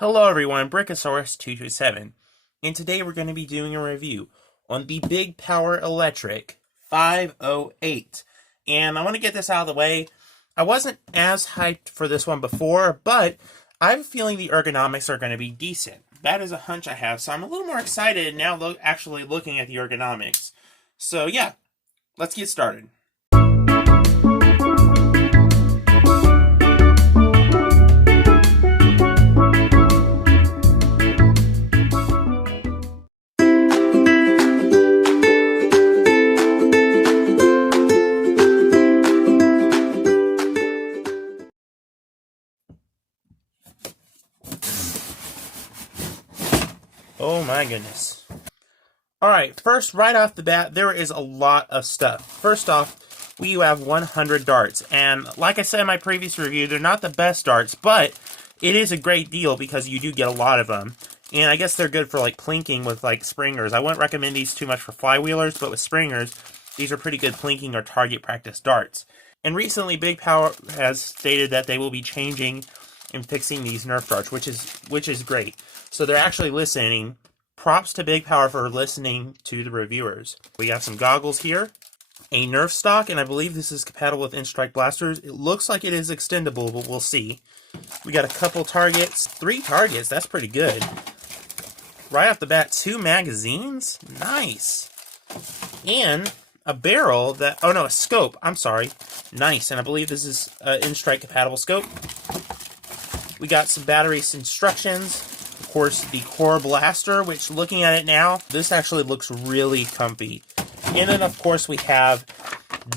Hello everyone, Brickosaurus227, and today we're going to be doing a review on the Big Power Electric 508. And I want to get this out of the way. I wasn't as hyped for this one before, but I have a feeling the ergonomics are going to be decent. That is a hunch I have, so I'm a little more excited now actually looking at the ergonomics. So yeah, let's get started. Oh my goodness. Alright, first, right off the bat, there is a lot of stuff. First off, we have 100 darts, and like I said in my previous review, they're not the best darts, but it is a great deal because you do get a lot of them. And I guess they're good for like plinking with like springers. I wouldn't recommend these too much for flywheelers, but with springers, these are pretty good plinking or target practice darts. And recently, Big Power has stated that they will be changing and fixing these Nerf darts, which is great. So they're actually listening. Props to Big Power for listening to the reviewers. We have some goggles here, a Nerf stock, and I believe this is compatible with N-Strike blasters. It looks like it is extendable, but we'll see. We got a couple targets, 3 targets, that's pretty good. Right off the bat, 2 magazines, nice. And a barrel that, oh no, a scope, I'm sorry, nice. And I believe this is an N-Strike compatible scope. We got some batteries instructions. Of course, the core blaster, which looking at it now, this actually looks really comfy. And then, of course, we have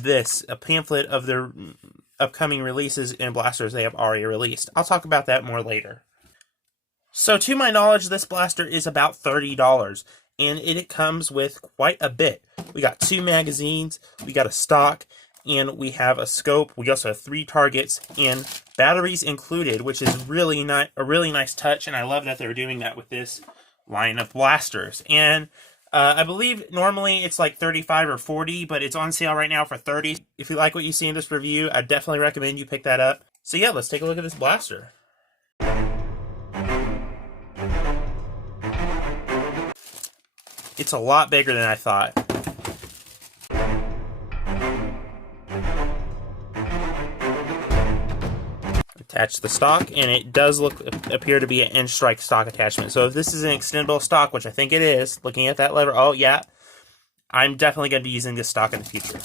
this, a pamphlet of their upcoming releases and blasters they have already released. I'll talk about that more later. So, to my knowledge, this blaster is about $30, and it comes with quite a bit. We got 2 magazines, we got a stock, and we have a scope. We also have 3 targets and batteries included, which is a really nice touch, and I love that they're doing that with this line of blasters. And I believe normally it's like 35 or 40, but it's on sale right now for 30. If you like what you see in this review, I definitely recommend you pick that up. So yeah, let's take a look at this blaster. It's a lot bigger than I thought. Attach the stock, and it does appear to be an N-Strike stock attachment. So if this is an extendable stock, which I think it is, looking at that lever, oh yeah, I'm definitely going to be using this stock in the future.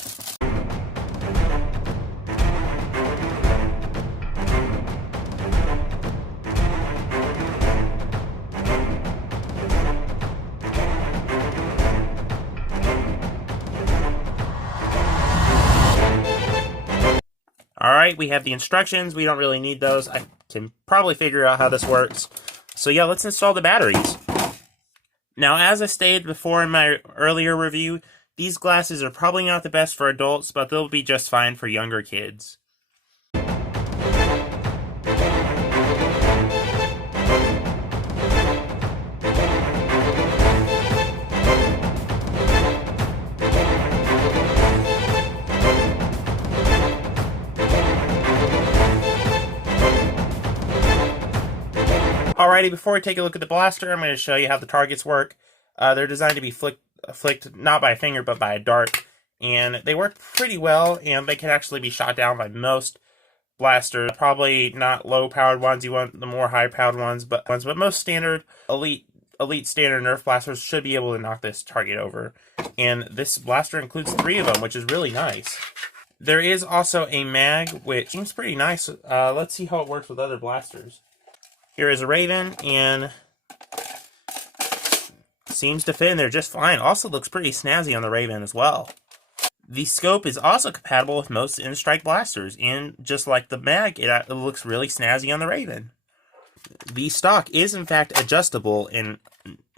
Alright, we have the instructions. We don't really need those. I can probably figure out how this works. So yeah, let's install the batteries. Now, as I stated before in my earlier review, these glasses are probably not the best for adults, but they'll be just fine for younger kids. Alrighty, before we take a look at the blaster, I'm going to show you how the targets work. They're designed to be flicked not by a finger, but by a dart. And they work pretty well, and they can actually be shot down by most blasters. Probably not low-powered ones, you want the more high-powered ones, but most standard, elite standard Nerf blasters should be able to knock this target over. And this blaster includes 3 of them, which is really nice. There is also a mag, which seems pretty nice. Let's see how it works with other blasters. Here is a Raven, and seems to fit in there just fine. Also looks pretty snazzy on the Raven as well. The scope is also compatible with most N-Strike blasters, and just like the mag, it looks really snazzy on the Raven. The stock is in fact adjustable, and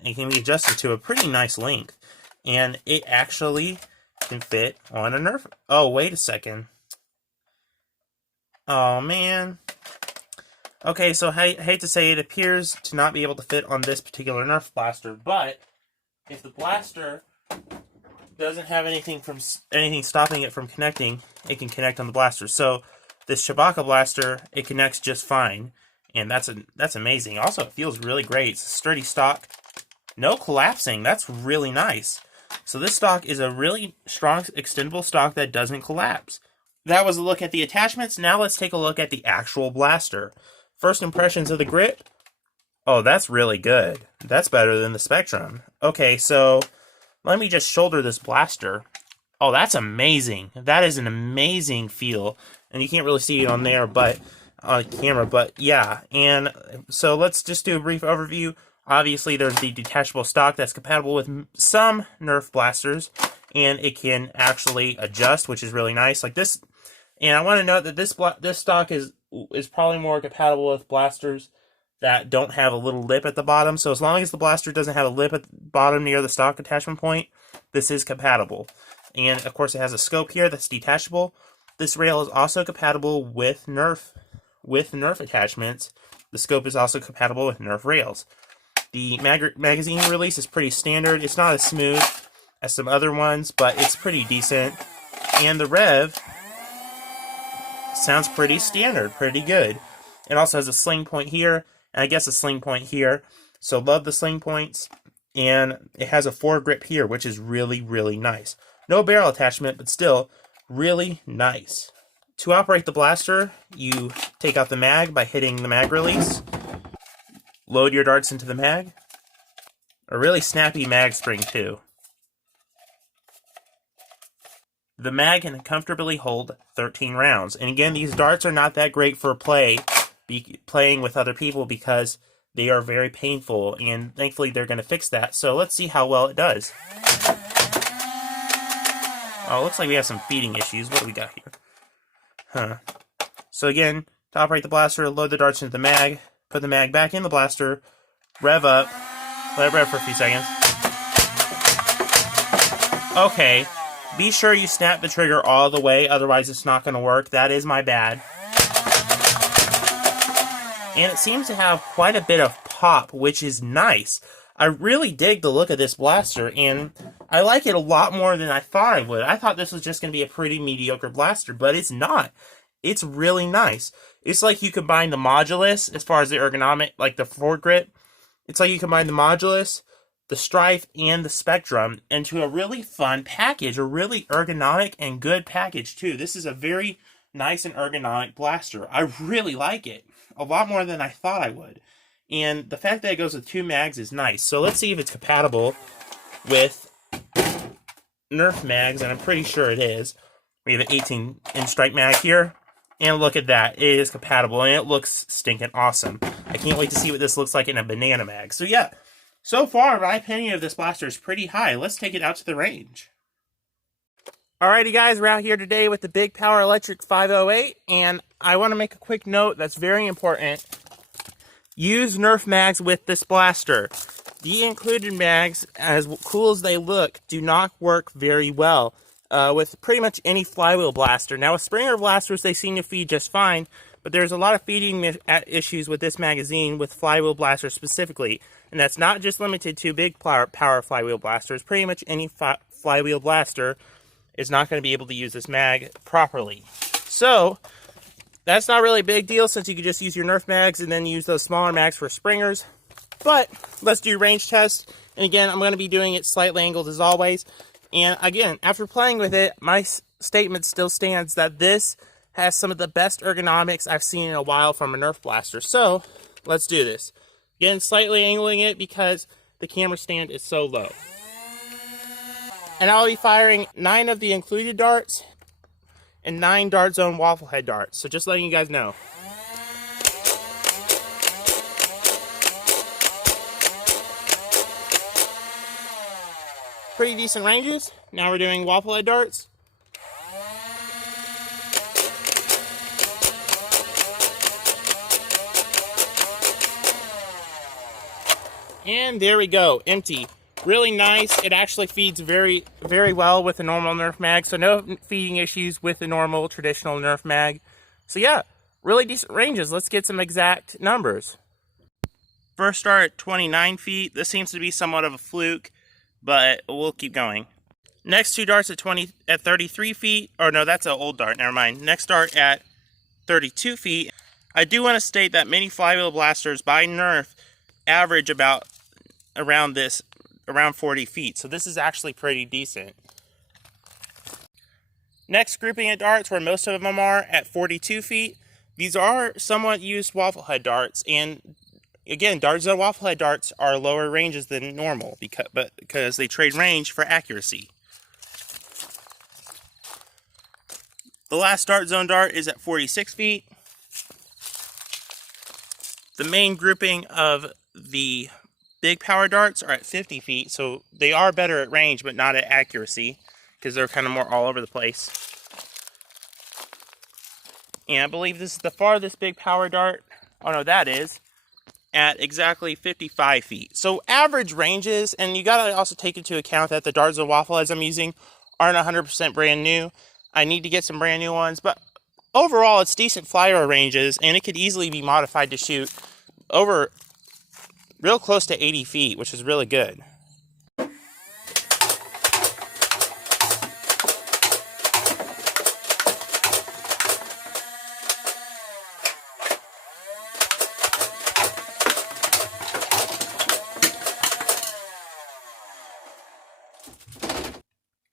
it can be adjusted to a pretty nice length. And it actually can fit on a Nerf. Oh, wait a second. Oh, man. Okay, so I hate to say it appears to not be able to fit on this particular Nerf blaster, but if the blaster doesn't have anything stopping it from connecting, it can connect on the blaster. So this Chewbacca blaster, it connects just fine. And that's amazing. Also, it feels really great. It's a sturdy stock. No collapsing. That's really nice. So this stock is a really strong extendable stock that doesn't collapse. That was a look at the attachments. Now let's take a look at the actual blaster. First impressions of the grip. Oh, that's really good. That's better than the Spectrum. Okay, so let me just shoulder this blaster. Oh, that's amazing. That is an amazing feel. And you can't really see it on there, but on camera, but yeah. And so let's just do a brief overview. Obviously, there's the detachable stock that's compatible with some Nerf blasters, and it can actually adjust, which is really nice. Like this, and I want to note that this stock is probably more compatible with blasters that don't have a little lip at the bottom. So as long as the blaster doesn't have a lip at the bottom near the stock attachment point, this is compatible. And of course, it has a scope here that's detachable. This rail is also compatible with Nerf attachments. The scope is also compatible with Nerf rails. The magazine release is pretty standard. It's not as smooth as some other ones, but it's pretty decent. And the rev sounds pretty standard, pretty good. It also has a sling point here, and I guess a sling point here. So love the sling points. And it has a foregrip here, which is really, really nice. No barrel attachment, but still really nice. To operate the blaster, you take out the mag by hitting the mag release. Load your darts into the mag. A really snappy mag spring too. The mag can comfortably hold 13 rounds. And again, these darts are not that great for playing with other people because they are very painful, and thankfully they're going to fix that. So let's see how well it does. Oh, looks like we have some feeding issues. What do we got here? So again, to operate the blaster, load the darts into the mag, put the mag back in the blaster, rev up, let it rev for a few seconds. Okay, be sure you snap the trigger all the way, otherwise it's not going to work. That is my bad. And it seems to have quite a bit of pop, which is nice. I really dig the look of this blaster, and I like it a lot more than I thought I would. I thought this was just going to be a pretty mediocre blaster, but it's not. It's really nice. It's like you combine the modulus, as far as the ergonomic, like the foregrip. It's like you combine the modulus, the Strife, and the Spectrum into a really fun package, a really ergonomic and good package, too. This is a very nice and ergonomic blaster. I really like it. A lot more than I thought I would. And the fact that it goes with 2 mags is nice. So let's see if it's compatible with Nerf mags, and I'm pretty sure it is. We have an 18-inch strike mag here. And look at that. It is compatible, and it looks stinking awesome. I can't wait to see what this looks like in a banana mag. So yeah, so far, my opinion of this blaster is pretty high. Let's take it out to the range. Alrighty guys, we're out here today with the Big Power Electric 508, and I want to make a quick note that's very important. Use Nerf mags with this blaster. The included mags, as cool as they look, do not work very well with pretty much any flywheel blaster. Now with Springer blasters, they seem to feed just fine, but there's a lot of feeding issues with this magazine with flywheel blasters specifically. And that's not just limited to big power flywheel blasters. Pretty much any flywheel blaster is not going to be able to use this mag properly. So that's not really a big deal, since you could just use your Nerf mags and then use those smaller mags for Springers. But let's do range test. And again, I'm going to be doing it slightly angled as always. And again, after playing with it, my statement still stands that this has some of the best ergonomics I've seen in a while from a Nerf blaster. So let's do this. Again, slightly angling it because the camera stand is so low. And I'll be firing 9 of the included darts and 9 Dart Zone waffle head darts. So just letting you guys know. Pretty decent ranges. Now we're doing waffle head darts. And there we go, empty. Really nice. It actually feeds very, very well with a normal Nerf mag, so no feeding issues with the normal traditional Nerf mag. So yeah, really decent ranges. Let's get some exact numbers. First start at 29 feet. This seems to be somewhat of a fluke, but we'll keep going. Next 2 darts at 33 feet. Or no, that's an old dart, never mind. Next dart at 32 feet. I do want to state that mini flywheel blasters by Nerf average around 40 feet, so this is actually pretty decent. Next grouping of darts, where most of them are, at 42 feet. These are somewhat used waffle head darts, and again, darts and waffle head darts are lower ranges than normal because they trade range for accuracy. The last dart zone dart is at 46 feet. The main grouping of the big power darts are at 50 feet, so they are better at range but not at accuracy because they're kind of more all over the place. And I believe this is the farthest big power dart. Oh no, that is at exactly 55 feet. So average ranges, and you gotta also take into account that the darts and waffle heads I'm using aren't 100% brand new. I need to get some brand new ones, but overall it's decent flyer ranges, and it could easily be modified to shoot over real close to 80 feet, which is really good.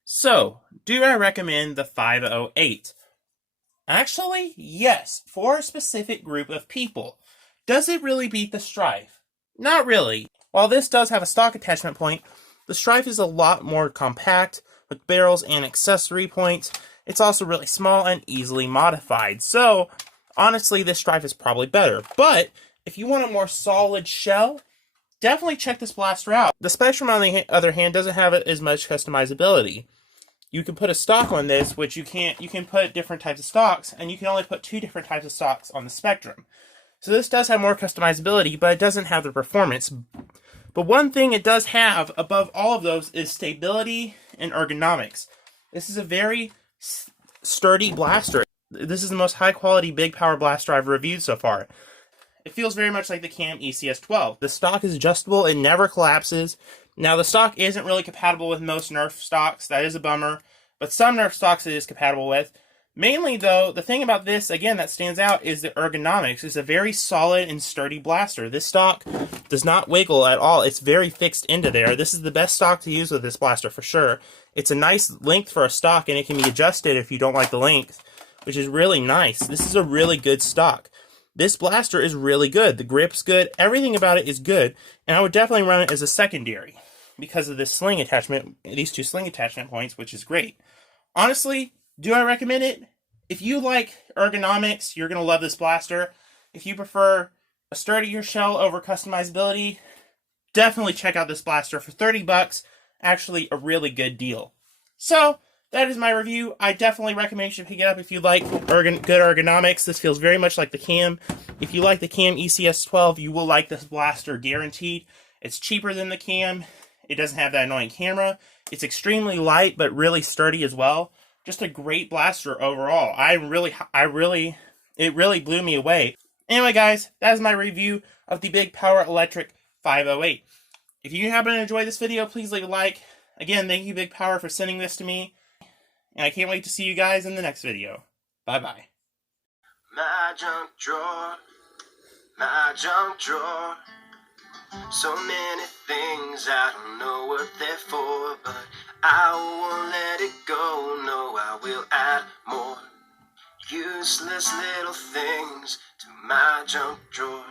So, do I recommend the 508? Actually, yes, for a specific group of people. Does it really beat the Strife? Not really. While this does have a stock attachment point, the Strife is a lot more compact with barrels and accessory points. It's also really small and easily modified. So, honestly, this Strife is probably better. But, if you want a more solid shell, definitely check this blaster out. The Spectrum, on the other hand, doesn't have as much customizability. You can put a stock on this, which you can put different types of stocks, and you can only put 2 different types of stocks on the Spectrum. So this does have more customizability, but it doesn't have the performance. But one thing it does have above all of those is stability and ergonomics. This is a very sturdy blaster. This is the most high quality big power blaster I've reviewed so far. It feels very much like the Cam ECS-12. The stock is adjustable, it never collapses. Now, the stock isn't really compatible with most Nerf stocks, that is a bummer, but some Nerf stocks it is compatible with. Mainly, though, the thing about this, again, that stands out is the ergonomics. It's a very solid and sturdy blaster. This stock does not wiggle at all. It's very fixed into there. This is the best stock to use with this blaster, for sure. It's a nice length for a stock, and it can be adjusted if you don't like the length, which is really nice. This is a really good stock. This blaster is really good. The grip's good. Everything about it is good. And I would definitely run it as a secondary because of this sling attachment, these 2 sling attachment points, which is great. Honestly, do I recommend it? If you like ergonomics, you're going to love this blaster. If you prefer a sturdier shell over customizability, definitely check out this blaster for 30 bucks. Actually, a really good deal. So, that is my review. I definitely recommend you should pick it up if you like good ergonomics. This feels very much like the Cam. If you like the Cam ECS-12, you will like this blaster, guaranteed. It's cheaper than the Cam. It doesn't have that annoying camera. It's extremely light, but really sturdy as well. Just a great blaster overall. It really blew me away. Anyway, guys, that is my review of the Big Power Electric 508. If you happen to enjoy this video, please leave a like. Again, thank you, Big Power, for sending this to me. And I can't wait to see you guys in the next video. Bye-bye. My junk drawer, my junk drawer. So many things I don't know what they're for, but I won't let it go. No, I will add more useless little things to my junk drawer.